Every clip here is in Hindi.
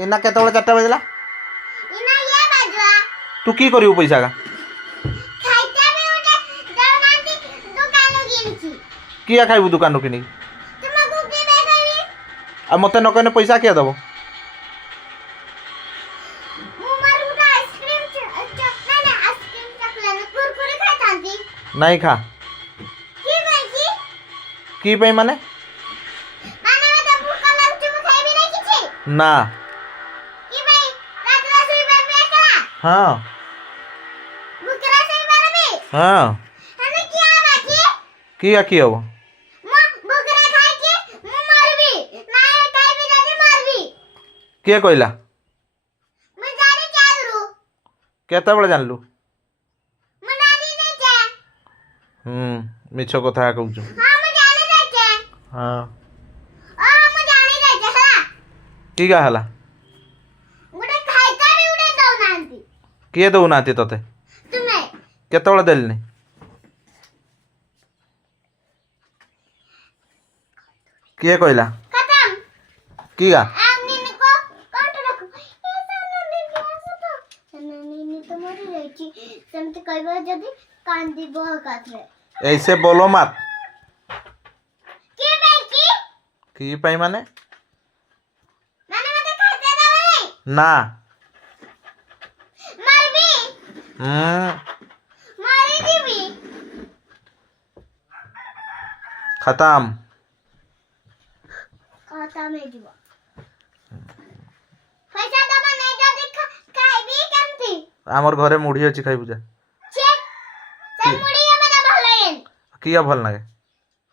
एना केतबेले 4टा बजला इना ये बजवा तू की करियो पैसा का खाइता भी उठे दौनाती दुकान गिनची किया खाइबू दुकान रो किनी तुमको की बेखाई आ मते न कहने पैसा किया दबो उमर उठा आइसक्रीम ना आइसक्रीम चॉकलेट कुरकुरे खातांती नहीं खा की पे माने मते भूख लागुची मु खाइबी नै किछि ना की भाई रातरा सुई बाबे करा हां भूखरा सुई बाबे हां हने किया बाकी किया की हो मु भूखरा खाइ के मु मरबी ना खाइबी ना मरबी के कहला मु जाने चागरू केते बेले जानलु मु नानी नै छे मिछ कथा कहू हां मु जाने नै छे हां ओ मु जाने नै छे हला की का हला गुटे खाइता भी उडे दौ नांती किए दउ नाती तते तुमे केते बेले देलनी किए कहला खत्म की गा आमनी को काट रखो ए सननी आसो तो सननी तो मरि रही छी समते कहबो जदी कांदी बो काथरे ऐसे बोलो मत के बेकी की पाई माने माने मते खाते दवे ना मरबी मारी दीबी खत्म खाता में जीवा पैसा दबा नहीं जदी खाइबी केमती आमर घरे मुढ़ी अछि खाइ बुझा छे से मुड़ी मने भलेन किया भल लागे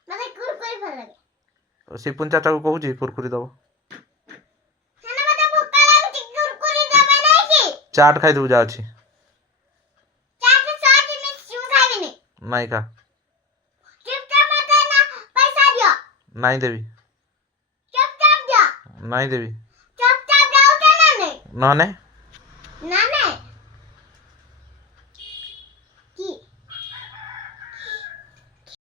मते कुरकुरी भल लगे सिपुन चाचा को कहू जी कुरकुरी दबो हने मते भूख लागुची कुरकुरी दबे नै की चाट खाइ दउ जा अछि चाट साथ में क्यों खाइबी नहीं नहीं खा चुपचाप मते ना पैसा दियो नहीं देवी चुपचाप दियो नहीं देवी चुपचाप जाओ के ना नहीं नहने ना नहीं